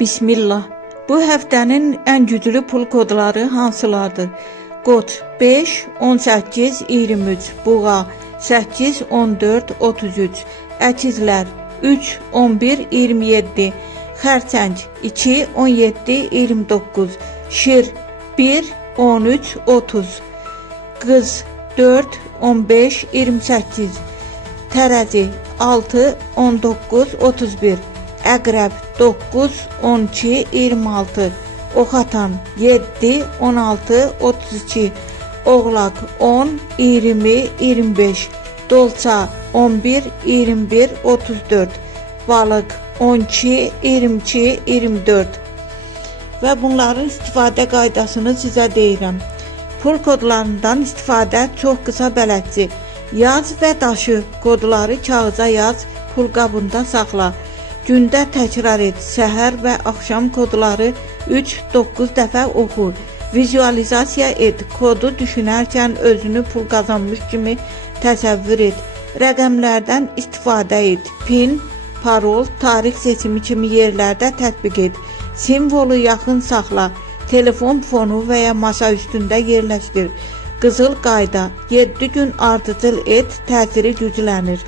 Bismillah. Bu həftənin ən güclü pul kodları hansılardır? Kod 5, 18, 23, buğa 8, 14, 33, əkizlər 3, 11, 27, xərçəng 2, 17, 29, şir 1, 13, 30, qız 4, 15, 28, tərəzi 6, 19, 31, əqrəb 9, 12, 26, oxatan 7, 16, 32, oğlaq 10, 20, 25, dolça 11, 21, 34, balıq 12, 22, 24 və bunların istifadə qaydasını sizə deyirəm. Pul kodlarından istifadə çox qısa bələdçi. Yaz və daşı kodları kağıza yaz, pul qabında saxla. Gündə təkrar et, səhər və axşam kodları 3-9 dəfə oxu. Vizualizasiya et, kodu düşünərkən özünü pul qazanmış kimi təsəvvür et. Rəqəmlərdən istifadə et, pin, parol, tarix seçimi kimi yerlərdə tətbiq et. Simvolu yaxın saxla, telefon fonu və ya masa üstündə yerləşdir. Qızıl qayda, 7 gün ardıcıl et, təsiri güclənir.